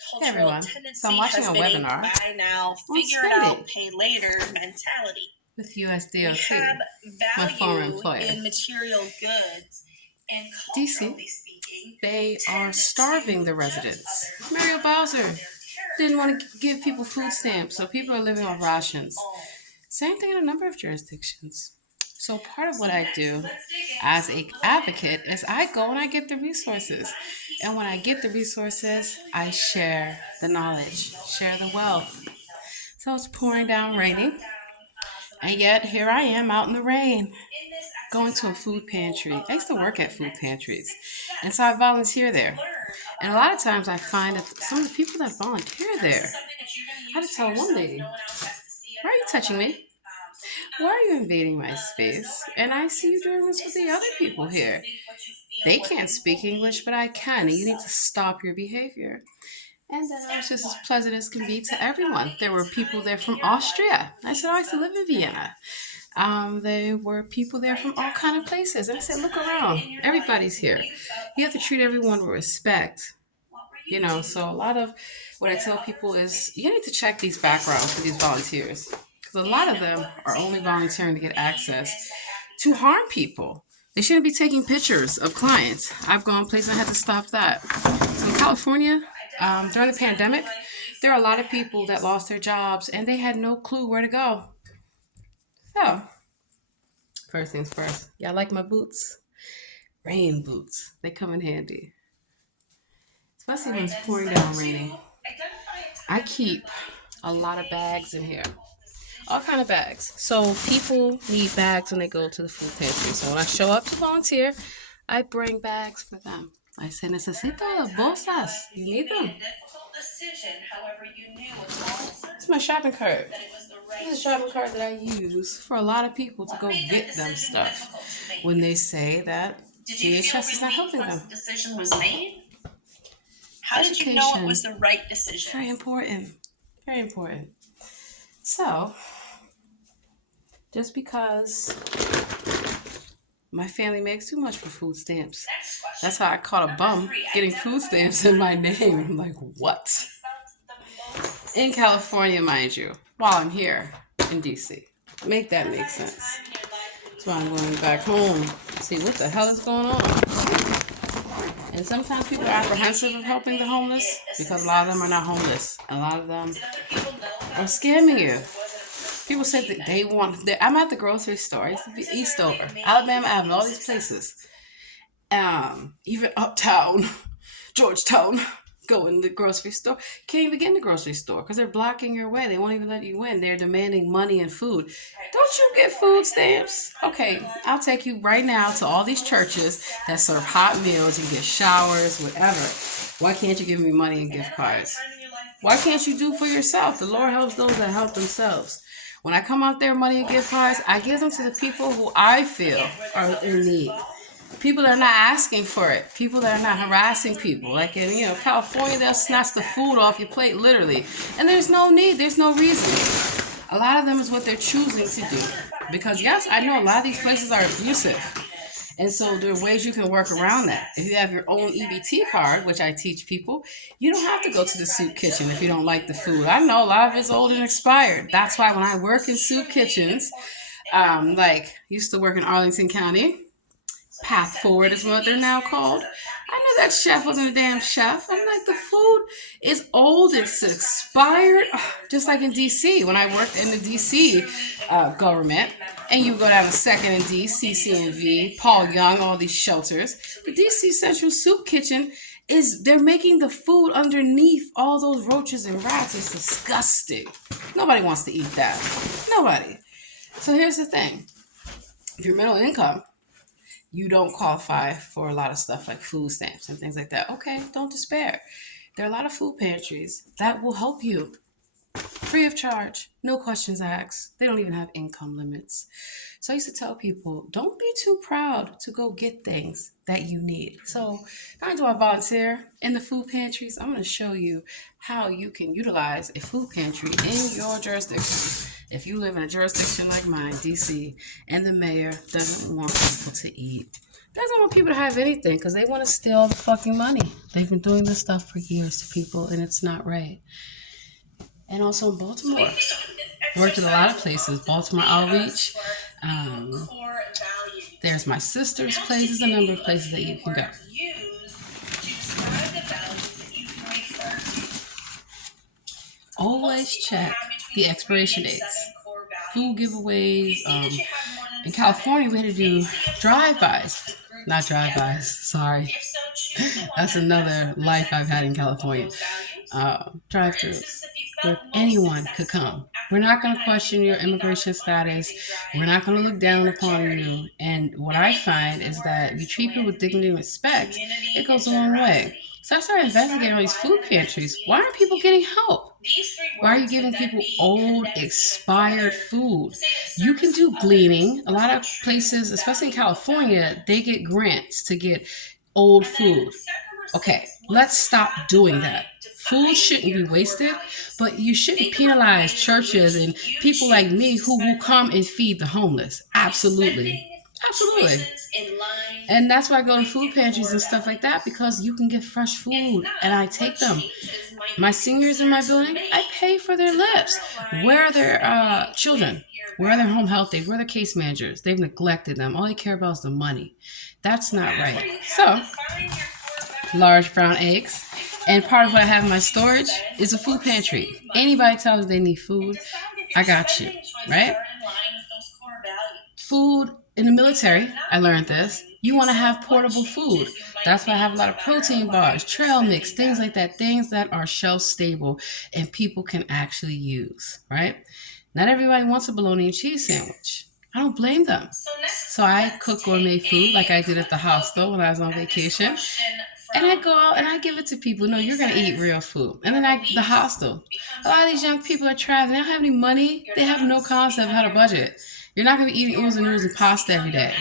Hey everyone. So I'm watching a webinar buy now, on figure it out, spending pay later mentality. with We USDOT, have my former value employer. in material goods, and DC, culturally speaking, they are tend starving to the judge residents. others Mario on Bowser their didn't want to character give people rather food than stamps, so what people they are living off actually rations. own. Same thing in a number of jurisdictions. So part of So what I next, do let's dig into as some an little advocate is factors I go and I get the resources. by piece And of when I get the paper, resources, especially I later share as the knowledge, share the wealth. So it's pouring down raining. And yet here I am out in the rain, going to a food pantry. I used to work at food pantries, and so I volunteer there. And a lot of times I find that some of the people that volunteer there, I had to tell one lady, why are you touching me? Why are you invading my space? And I see you doing this with the other people here. They can't speak English, but I can, and you need to stop your behavior. And then I was just as pleasant as can be to everyone. There were people there from Austria. I said, oh, I used to live in Vienna. There were people there from all kind of places. And I said, look around. Everybody's here. You have to treat everyone with respect. So a lot of what I tell people is you need to check these backgrounds for these volunteers. Because a lot of them are only volunteering to get access to harm people. They shouldn't be taking pictures of clients. I've gone places and I had to stop that. So in California, during the pandemic, there are a lot of people that lost their jobs and they had no clue where to go. So, first things first, y'all like my boots? Rain boots. They come in handy. Especially when it's pouring down raining. I keep a lot of bags in here. All kind of bags. So people need bags when they go to the food pantry. So when I show up to volunteer, I bring bags for them. I say, necesito las bolsas. You need them. It's my shopping cart. This is a shopping cart that I use for a lot of people to go get them stuff when they say that DHS is not helping them. Decision was made. How did you know it was the right decision? Very important. Very important. So, just because my family makes too much for food stamps, that's how I caught a bum getting food stamps in my name. I'm like, what? In California, mind you, while I'm here in DC. Make that make sense. That's why I'm going back home. See what the hell is going on. And sometimes people are apprehensive of helping the homeless because a lot of them are not homeless. A lot of them are scamming you. People said that they want. I'm at the grocery store. I used to be Eastover, Alabama Avenue, all these places. Even uptown, Georgetown. Go in the grocery store. Can't even get in the grocery store because they're blocking your way. They won't even let you in. They're demanding money and food. Don't you get food stamps? Okay, I'll take you right now to all these churches that serve hot meals and get showers, whatever. Why can't you give me money and gift cards? Why can't you do for yourself? The Lord helps those that help themselves. When I come out there, money and gift cards, I give them to the people who I feel are in need. People that are not asking for it. People that are not harassing people. Like in, California, they'll snatch the food off your plate, literally. And there's no need. There's no reason. A lot of them is what they're choosing to do. Because, yes, I know a lot of these places are abusive. And so there are ways you can work around that. If you have your own EBT card, which I teach people, you don't have to go to the soup kitchen if you don't like the food. I know a lot of it's old and expired. That's why when I work in soup kitchens, used to work in Arlington County, Path Forward is what they're now called. I knew that chef wasn't a damn chef. I'm like, the food is old, it's expired. Just like in DC, when I worked in the DC government, and you go down to 2nd and D, CCNV, Paul Young, all these shelters. The DC Central Soup Kitchen they're making the food underneath all those roaches and rats. It's disgusting. Nobody wants to eat that. Nobody. So here's the thing. If you're middle income, you don't qualify for a lot of stuff like food stamps and things like that. Okay, don't despair. There are a lot of food pantries that will help you free of charge, no questions asked. They don't even have income limits. So I used to tell people, don't be too proud to go get things that you need. So not only do I volunteer in the food pantries, I'm going to show you how you can utilize a food pantry in your jurisdiction. If you live in a jurisdiction like mine, DC, and the mayor doesn't want people to eat, doesn't want people to have anything because they want to steal the fucking money. They've been doing this stuff for years to people, and it's not right. And also in Baltimore, worked in a lot of places. Baltimore Outreach. There's my sister's place. There's a number of places that you can go. Always check the expiration dates. Food giveaways. In California, we had to do drive-bys. Not drive-bys, sorry. That's another life I've had in California. Drive-thrus, where anyone could come. We're not going to question your immigration status. We're not going to look down upon you. And what I find is that we treat people with dignity and respect. It goes a long way. So I started investigating all these food pantries. Why aren't people getting help? Why are you giving people old, expired food? You can do gleaning. A lot of places, especially in California, they get grants to get old food. Okay, let's stop doing that. Food shouldn't be wasted, but you shouldn't penalize churches and people like me who will come and feed the homeless. Absolutely. Absolutely. And that's why I go to food pantries and stuff like that, because you can get fresh food and I take them. My seniors in my building, I pay for their lifts. Where are their children? Where are their home health aides? Where are their case managers? They've neglected them. All they care about is the money. That's not right. So, large brown eggs. And part of what I have in my storage is a food pantry. Anybody tells me they need food, I got you, right? Food in the military, I learned this. You want to have portable food. That's why I have a lot of protein bars, trail mix, things like that, things that are shelf stable and people can actually use, right? Not everybody wants a bologna and cheese sandwich. I don't blame them. So I cook gourmet food like I did at the hostel when I was on vacation. And I go out and I give it to people. No, you're going to eat real food. And then the hostel. A lot of these young people are traveling. They don't have any money. They have no concept of how to budget. You're not going to be eating oodles and noodles and pasta every day.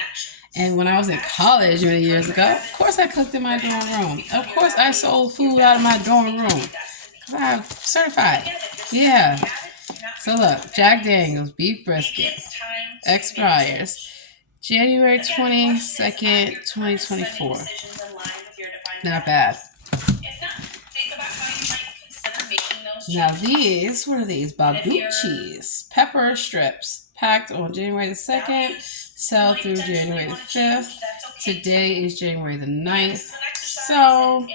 And when I was in college many years ago, of course I cooked in my dorm room. Of course I sold food out of my dorm room. Because I'm certified. Yeah. So look, Jack Daniels beef brisket expires January 22nd, 2024. Not bad. Now these, what are these? Balducci's pepper strips, packed on January the 2nd, sell through January the 5th. Today is January the 9th. So,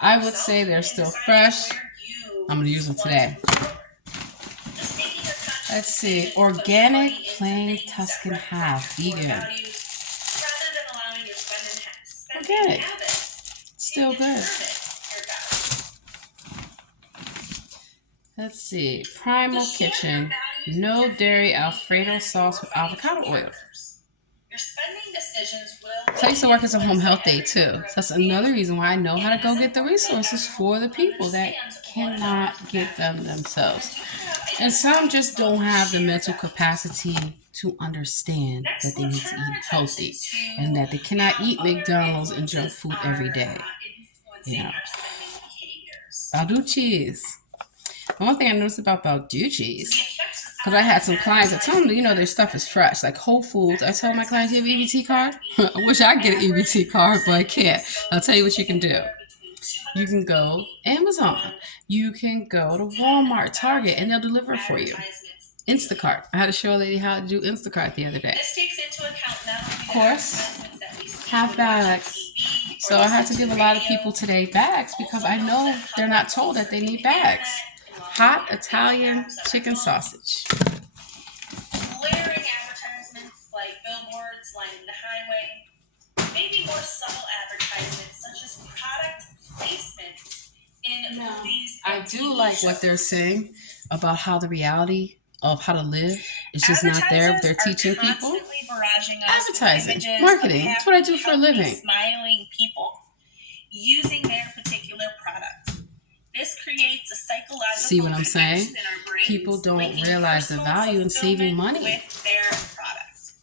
I would say they're still fresh. I'm going to use them today. Let's see. Organic plain Tuscan half, vegan. Organic. Still good. Let's see. Primal Kitchen. No dairy Alfredo sauce with avocado oil. So I used to work as a home health aide too. So that's another reason why I know how to go get the resources for the people that cannot get them themselves. And some just don't have the mental capacity to understand that they need to eat healthy and that they cannot eat McDonald's and junk food every day. You know. Balducci's. One thing I noticed about Balducci's, because I had some clients that tell me, their stuff is fresh. Like Whole Foods, I tell my clients, you have an EBT card? I wish I could get an EBT card, but I can't. I'll tell you what you can do. You can go Amazon. You can go to Walmart, Target, and they'll deliver it for you. Instacart. I had to show a lady how to do Instacart the other day. Of course, have bags. So I had to give a lot of people today bags because I know they're not told that they need bags. Hot Italian chicken sausage. Glaring advertisements like billboards lining the highway. Maybe more subtle advertisements such as product placements in movies. I do like what they're saying about how the reality of how to live is just not there. They're teaching people. Advertising, marketing. That's what I do for a living. Smiling people using their particular product. This creates a psychological. See what I'm saying? People don't realize the value in saving money. With their product.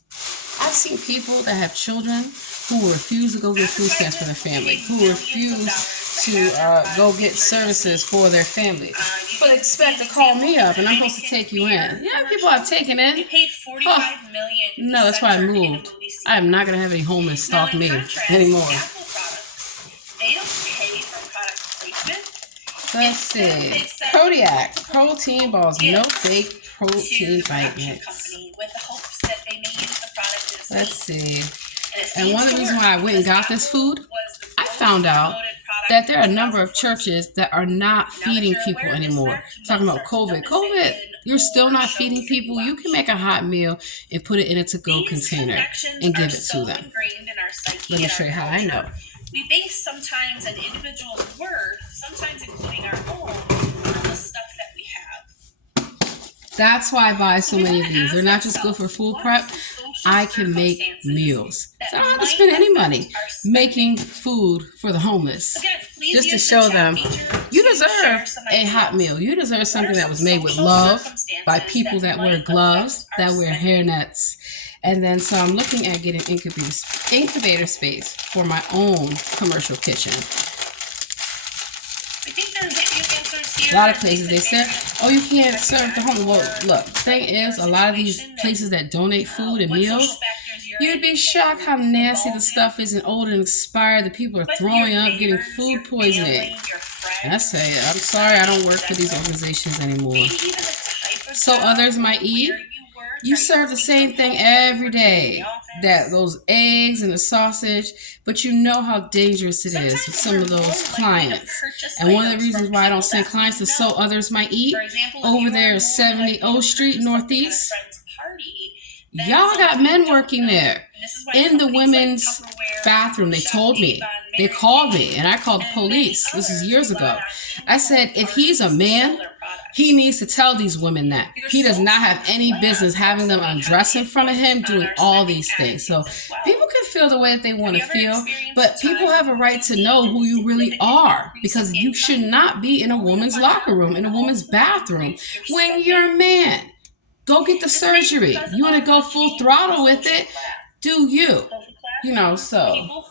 I've seen people that have children who refuse to go get food stamps for their family, who refuse to go get services for their family. people expect to call me up and I'm supposed to take you in. Yeah, people I've taken in. They paid $45 million. No, that's why I moved. I am not going to have any homeless stalk me anymore. Apple products, they don't pay for product placement. Let's see. Kodiak protein balls, milk-based protein bite mix. With the hopes that they may use the product. Let's see. And one of the reasons why I went and got this food, I found out that there are a number of churches that are not feeding people anymore. Talking about COVID. COVID, you're still not feeding people. You can make a hot meal and put it in a to-go container and give it to them. Let me show you how I know. We base sometimes an individual's word, sometimes including our own, on the stuff that we have. That's why I buy so many of these. They're not just good for food prep. I can make meals. So I don't have to spend any money making food for the homeless. Just to show them, you deserve a hot meal. You deserve something that was made with love by people that wear gloves, that wear hairnets. And then, so I'm looking at getting incubator space for my own commercial kitchen. I think there's a few answers here. A lot of places they said, oh, you can't serve the homeless. Well, look, the thing is, a lot of these places that donate food and meals, you'd be shocked how nasty the stuff is and old and expired. The people are throwing up, getting food poisoning. And I say, I'm sorry, I don't work for these organizations anymore. So others might eat. You serve the same thing every day, those eggs and the sausage, but you know how dangerous it is with some of those clients. And one of the reasons why I don't send clients to So Others Might Eat, over there is 70 O Street Northeast. Y'all got men working there in the women's bathroom. They told me. They called me, and I called the police. This is years ago. I said, if he's a man, he needs to tell these women that. He does not have any business having them undress in front of him, doing all these things. So people can feel the way that they want to feel, but people have a right to know who you really are, because you should not be in a woman's locker room, in a woman's bathroom, when you're a man. Go get the surgery. You want to go full throttle with it? Do you? You know, so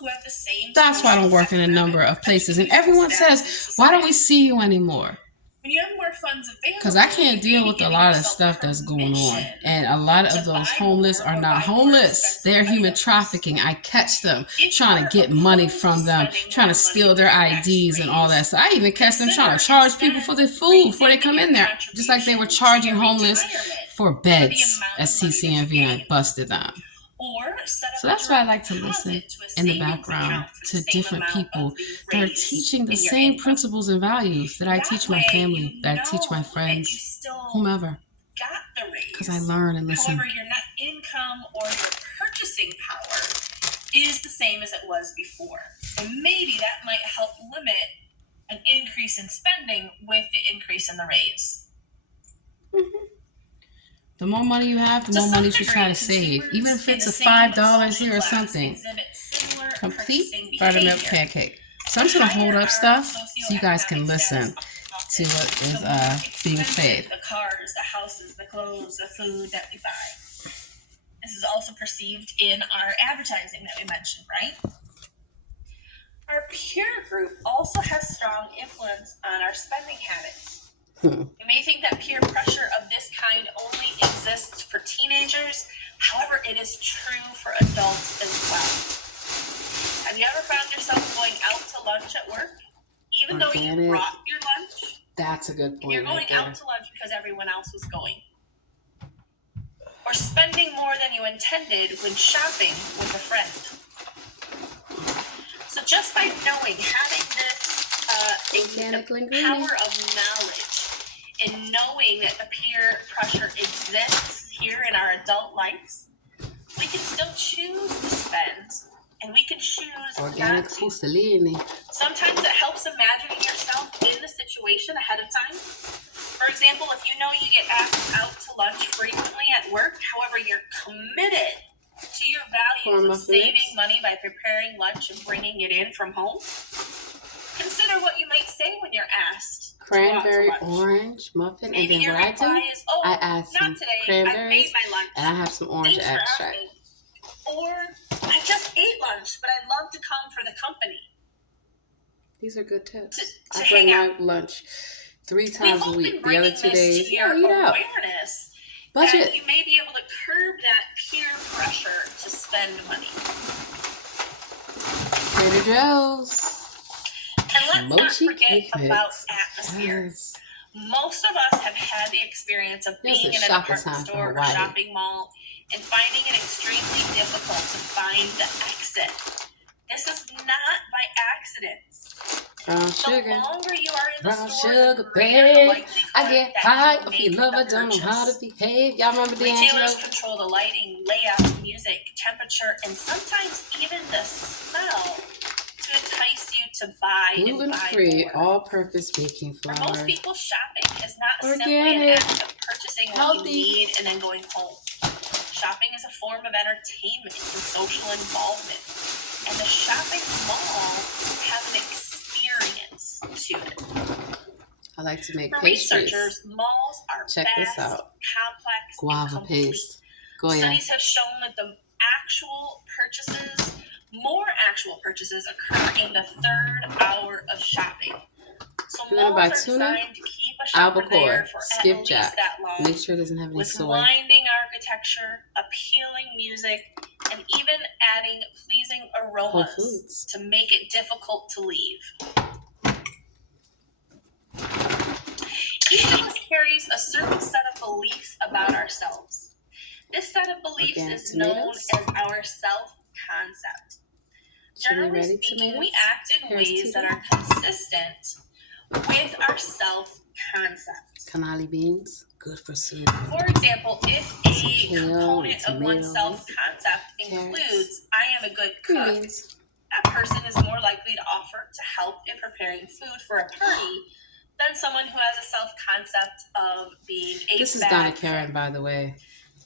that's why I don't work in a number of places. And everyone says, why don't we see you anymore? Because I can't deal with a lot of stuff that's going on. And a lot of those homeless are not homeless. They're human trafficking. I catch them trying to get money from them, trying to steal their IDs and all that. So I even catch them trying to charge people for their food before they come in there. Just like they were charging homeless for beds at CCNV, and I busted them. So that's why I like to listen in the background to different people that are teaching the same principles and values that I teach my family, that I teach my friends, whomever. Because I learn and listen. However, your net income or your purchasing power is the same as it was before. And maybe that might help limit an increase in spending with the increase in the raise. Mm-hmm. The more money you have, the more money you should try to save. Even if it's a $5 here or something. Complete buttermilk pancake. So I'm just going to hold up stuff so you guys can listen to what is being played. The cars, the houses, the clothes, the food that we buy. This is also perceived in our advertising that we mentioned, right? Our peer group also has strong influence on our spending habits. You may think that peer pressure of this kind only exists for teenagers. However, it is true for adults as well. Have you ever found yourself going out to lunch at work, even though you brought your lunch? That's a good point. You're going out to lunch because everyone else was going. Or spending more than you intended when shopping with a friend. So just by knowing, having this power of knowledge, and knowing that the peer pressure exists here in our adult lives, we can still choose to spend, and we can choose organic fusilini. Sometimes it helps imagining yourself in the situation ahead of time. For example, if you know you get asked out to lunch frequently at work, however, you're committed to your values of saving money by preparing lunch and bringing it in from home, consider what you might say when you're asked. Cranberry orange muffin, and then what I do, I add some cranberries, and I have some orange extract. Or, I just ate lunch, but I'd love to come for the company. These are good tips. To I bring hang my lunch 3 We times a hope in week. The bringing other 2 this days, to your eat out. awareness that Budget. you may be able to curb that peer pressure to spend money. Trader Joe's. And let's not Mochi forget cake about mix. atmosphere. Yes. Most of us have had the experience of Yes, being it's in an shopping department time for store or Hawaii. shopping mall and finding it extremely difficult to find the exit. This is not by accident. Brown The sugar. longer you are in the Brown store, sugar, the greater the babe. likelihood I get that high. you I make feel love. I the don't know how to purchase. behave. Y'all remember D'Angelo? Retailers control the lighting, layout, music, temperature, and sometimes even the smell to entice you to buy and buy Gluten-free, more. all-purpose baking For flour. most people, shopping is not simply an Organic. act of purchasing what Healthy. you need and then going home. Shopping is a form of entertainment and social involvement. And the shopping mall has an experience to it. I like to make For pastries. researchers, malls are Check vast, this out. complex, and Guava complete. paste. Goya. Studies have shown that more actual purchases occur in the third hour of shopping. So You're gonna buy malls are tuna, designed to keep a shopper there albacore, for at skipjack. least that long. Make sure it doesn't have any With soy. winding architecture, appealing music, and even adding pleasing Whole aromas Foods. to make it difficult to leave. Each of us carries a certain set of beliefs about ourselves. This set of beliefs Organic is known tomatoes. as our self-concept. Chili Generally ready speaking, we tomatoes. act in Here's ways that Tito. are consistent with our self-concept. Canali beans. Good for soup. For example, if Some a kale, component of one's tomatoes, self-concept carrots, includes I am a good green cook, beans. that person is more likely to offer to help in preparing food for a party than someone who has a self-concept of being a This is bad Donna cook. Karen, by the way.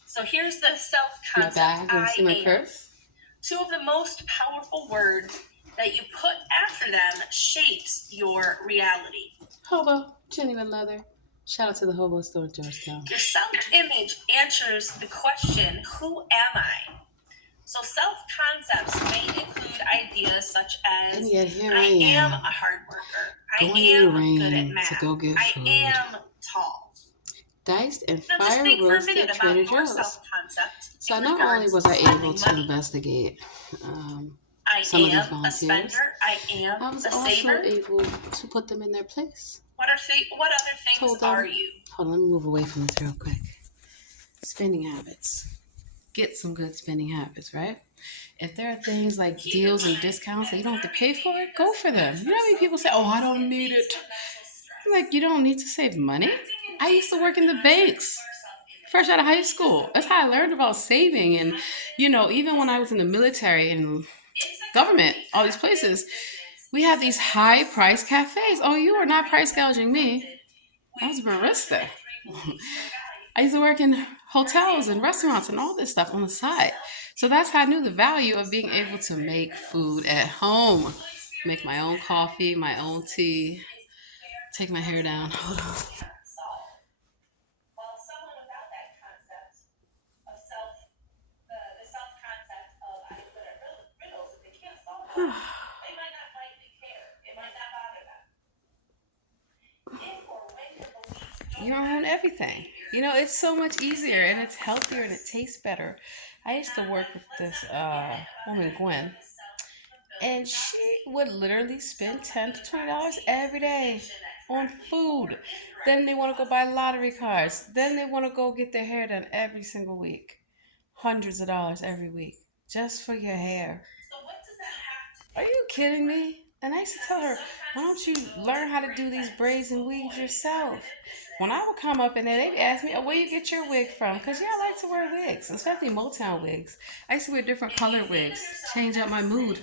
So here's the My self-concept bag. Want I to see my am. purse? Two of the most powerful words that you put after them shapes your reality. Hobo. Genuine leather. Shout out to the Hobo store in Georgetown. Your self-image answers the question, who am I? So self-concepts may include ideas such as And yet here I I am a am. hard worker. I Going in the am good at rain math. to go get I food. am tall. Diced and Now just fire think for a roasted minute about Trader your Joe's. self-concept So in not only regards was to I spending able to money. investigate I some of these am a volunteers, spender. I am I was a also saver. able to put them in their place. What other things Told them, are you? hold on, let me move away from this real quick. Spending habits. Get some good spending habits, right? If there are things like deals and discounts that you don't have to pay for it, go for them. You know how many people say, oh, I don't need it. I'm like, you don't need to save money. I used to work in the banks fresh out of high school. That's how I learned about saving. And, you know, even when I was in the military and government, all these places, we have these high price cafes. Oh, you are not price gouging me. I was a barista. I used to work in hotels and restaurants and all this stuff on the side. So that's how I knew the value of being able to make food at home. Make my own coffee, my own tea. Take my hair down. Hold on. While someone without that concept of the self-concept of I'm good at riddles, if they can't solve them, they might not likely care. It might not bother them. If or when your beliefs You don't own everything. You know, it's so much easier and it's healthier and it tastes better. I used to work with this woman, Gwen, and she would literally spend $10 to $20 every day on food. Then they want to go buy lottery cards. Then they want to go get their hair done every single week. Hundreds of dollars every week just for your hair. So what does that have to Are you kidding me? And I used to tell her, why don't you learn how to do these braids and weaves yourself? When I would come up in there, they'd ask me, oh, where you get your wig from? Because yeah, I like to wear wigs, especially Motown wigs. I used to wear different colored wigs, change up my mood,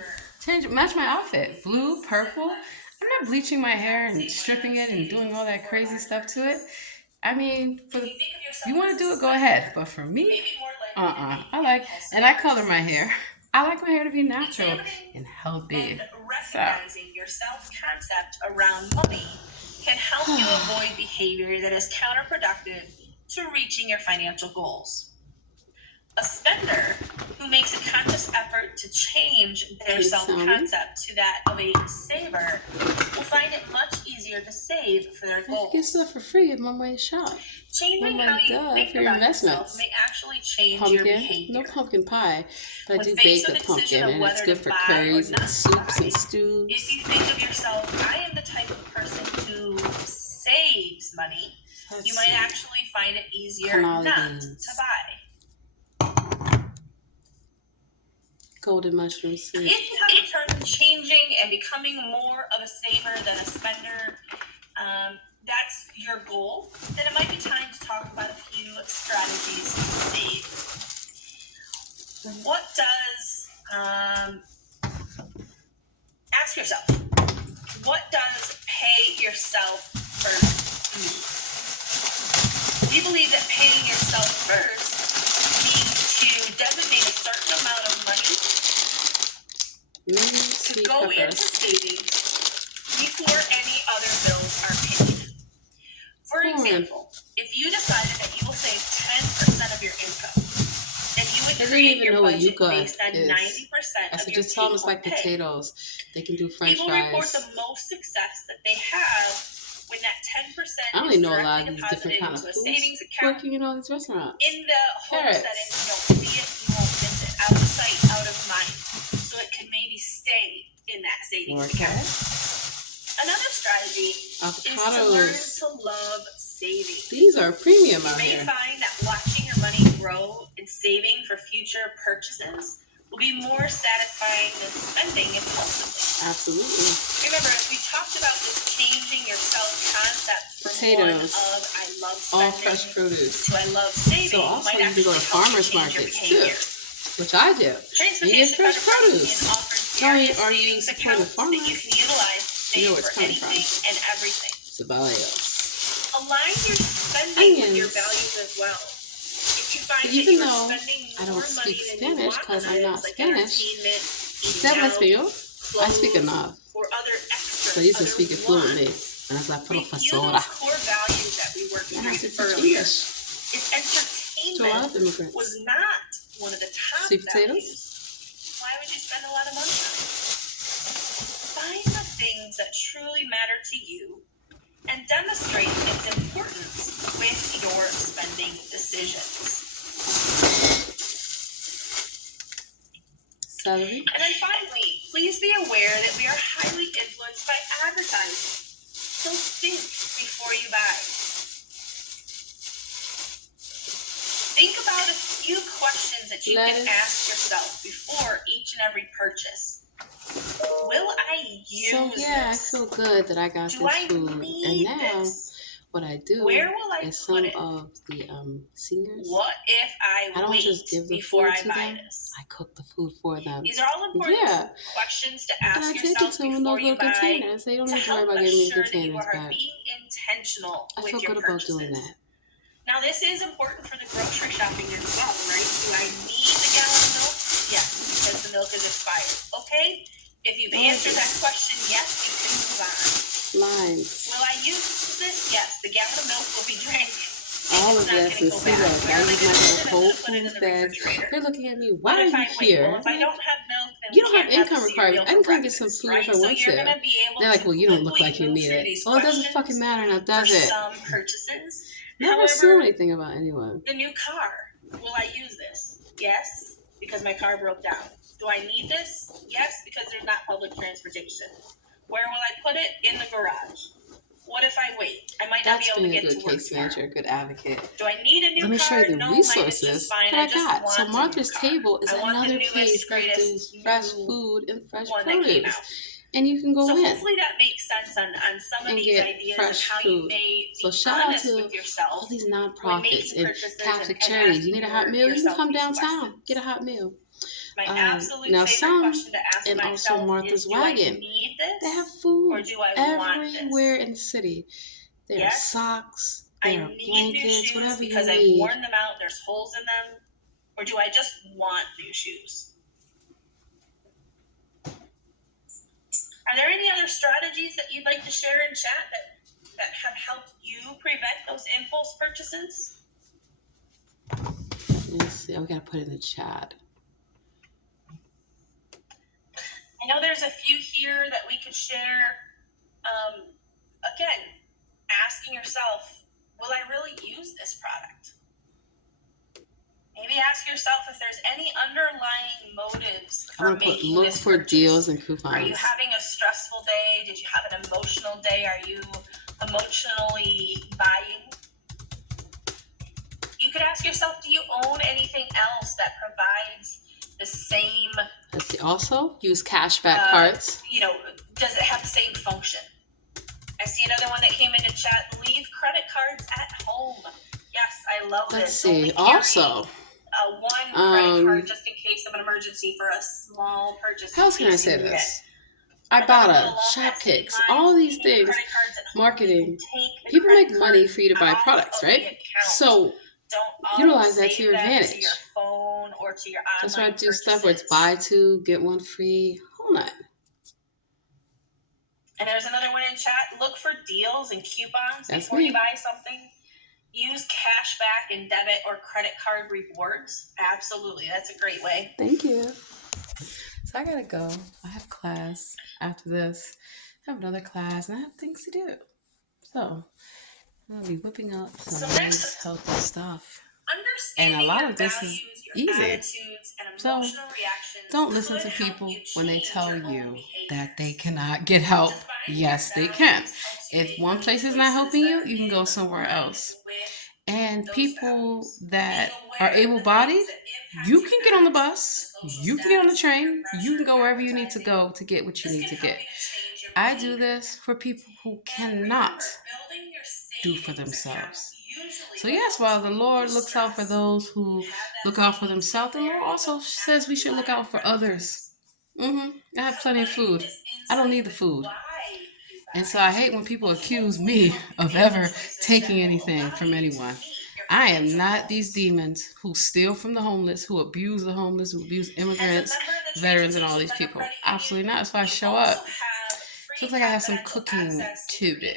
match my outfit, blue, purple. I'm not bleaching my hair and stripping it and doing all that crazy stuff to it. I mean, you want to do it, go ahead. But for me, and I color my hair. I like my hair to be natural and healthy. And recognizing your self-concept around money can help you avoid behavior that is counterproductive to reaching your financial goals. A spender who makes a conscious effort to change their Keep self-concept to that of a saver will find it much easier to save for their If you goals. get stuff for free, one way to shop. Changing Well, how like, you duh, think for your about yourself investments. may actually change your Pumpkin, behavior. no pumpkin pie, but I When do faced bake with a the decision pumpkin, of and it's whether good to for buy curries or and not soups buy, and if stews. you think of yourself, I am the type of person who saves money, you might actually find it easier Cannoli not beans. to buy. Golden mushroom soup. If you have determined changing and becoming more of a saver than a spender, that's your goal, then it might be time to talk about a few strategies to save. What does, ask yourself, what does pay yourself first mean? We believe that paying yourself first means to designate a certain amount of money to go into savings before any other bills are paid. For example, if you decided that you will save 10% of your income, then you would create your budget based on 90% of your just tell them it's like take-home pay. potatoes. They can do French People report fries. the most success that they have when that 10% I only is know a lot of directly these different deposited kind of into a foods savings account. working in all these restaurants. In the hopes that if Carrots. you don't see it, you won't miss it. Out of sight, out of mind. So it can maybe stay in that savings More account. carrots. Another strategy is to learn Avocados. to love saving. These are premium You out may here. find that watching your money grow and saving for future purchases will be more satisfying than spending impulsively. Absolutely. Remember, as we talked about this changing your self-concept from one Potatoes. of I love All spending fresh produce. to I love saving, So also might you can go actually to help farmers change your markets behavior. too, which I do. Transportation You get fresh Fund Credit produce. Union offers Not only various are you savings supporting accounts that you farmers, can utilize to you know save where it's for coming anything from. and everything. Ceballos. Align your spending with your Onions. values as well. If you find that Even you are though spending I more don't money speak than you Spanish want because on I'm not items like Spanish, entertainment, eating ¿se habla out, español? I speak clothes, enough. or other extras, So I used to other speak it fluently. wants, And I was like, review profesora. those core values that we worked I have to through teach earlier. English If to a lot entertainment of immigrants. was not one of the top Sweet potatoes? values, why would you spend a lot of money on it? Find the things that truly matter to you and demonstrate its importance with your spending decisions. Celery. And then finally, please be aware that we are highly influenced by advertising. So think before you buy. Think about a few questions that you can ask yourself before each and every purchase. Will I use So yeah, I this? feel good that I got Do this I food. And need now this? what I do Where will I is put some it? of the singers, What if I I don't wait just give the before food I to buy them. this? I cook the food for them. These are all important Yeah. questions to And I ask take it yourself to them in before those you little buy containers. They don't to need to worry help about getting me the assure that you containers are back. being intentional I with feel your good about purchases. doing that. Now, this is important for the grocery shopping as well, right? Do I need the gallon of milk? Yes, because the milk is expired. Okay? If you've answered that question, yes, you can move on. Limes. Will I use this? Yes, the gallon of milk will be drank. All It's of not this gonna is go see bad. that Where I am I use gonna my put little it? I'm Whole gonna put it in Foods the bag. refrigerator. They're looking at me. What Why are if you I wait? here? Well, if I Like, don't have milk, then you we don't have can't have income the requirements. cereal I can for come get some breakfast, food right? if I So want you're to. gonna be able They're like, to well, you don't look quickly like you move need through it. these Well, it doesn't questions fucking matter now, for does it? some purchases. Never assume However, anything about anyone. the new car, will I use this? Yes, because my car broke down. Do I need this? Yes, because there's not public transportation. Where will I put it? In the garage. What if I wait? I might not That's be able being to a get to good work case tomorrow. manager, a good advocate. Do I need a new Let me show car? you the No, mine is just resources fine. that I I just got. want So a new Martha's car. Table is I want the another newest, place that greatest does fresh new food and fresh one that came produce. out. And you can go So in hopefully that makes sense on some of and these get ideas fresh of how you food. may So be shout out honest to with all yourself these when nonprofits making and purchases Catholic and charities. You need a hot asking meal? You can yourself come these downtown, questions. get a hot meal. My absolute Now favorite some, question to ask and also myself Martha's is, do I Wagon, need they have this food or do I want everywhere this? in the city. There are Yes, socks, I there are need new blankets, shoes whatever you because I've need. worn them out, there's holes in them, or do I just want new shoes? Are there any other strategies that you'd like to share in chat that have helped you prevent those impulse purchases? Let's see, we gotta put it in the chat. know there's a few here that we could share. Again, asking yourself, will I really use this product? Maybe ask yourself if there's any underlying motives for I'm gonna put making look this for purchase. deals and Are you coupons. having a stressful day? Did you have an emotional day? Are you emotionally buying? You could ask yourself, do you own anything else that provides the same, Let's see. Also, use cashback cards. does it have the same function? I see another one that came into chat. Leave credit cards at home. Yes, I love this. Let's Only see. carry Also, one credit card just in case of an emergency for a small purchase. how else can I say in case you need this? it. Ibotta, Shopkicks, all these things, Credit cards at home. marketing. You can take the People credit make money card for you to buy off products, of the right? account. So Don't utilize that to save your them advantage. to your phone or to your That's why I online do stuff where it's purchases. buy two, get one free, whole nut. And there's another one in chat. Look for deals and coupons That's before me. you buy something. Use cashback and debit or credit card rewards. Absolutely. That's a great way. Thank you. So I gotta go. I have class after this. I have another class and I have things to do. So I'm gonna be whipping up some nice healthy stuff. And a lot of this is easy. So don't listen to people when they tell you that they cannot get help. Yes, they can. If one place is not helping you, you can go somewhere else. And people that are able-bodied, you can get on the bus, you can get on the train, you can go wherever you need to go to get what you need to get. I do this for people who cannot do for themselves. So yes, while the Lord looks out for those who look out for themselves, the Lord also says we should look out for others. I have plenty of food. I don't need the food. And so I hate when people accuse me of ever taking anything from anyone. I am not these demons who steal from the homeless, who abuse the homeless, who abuse immigrants, veterans, and all these people. Absolutely not. That's why I show up. Looks like I have some cooking to do.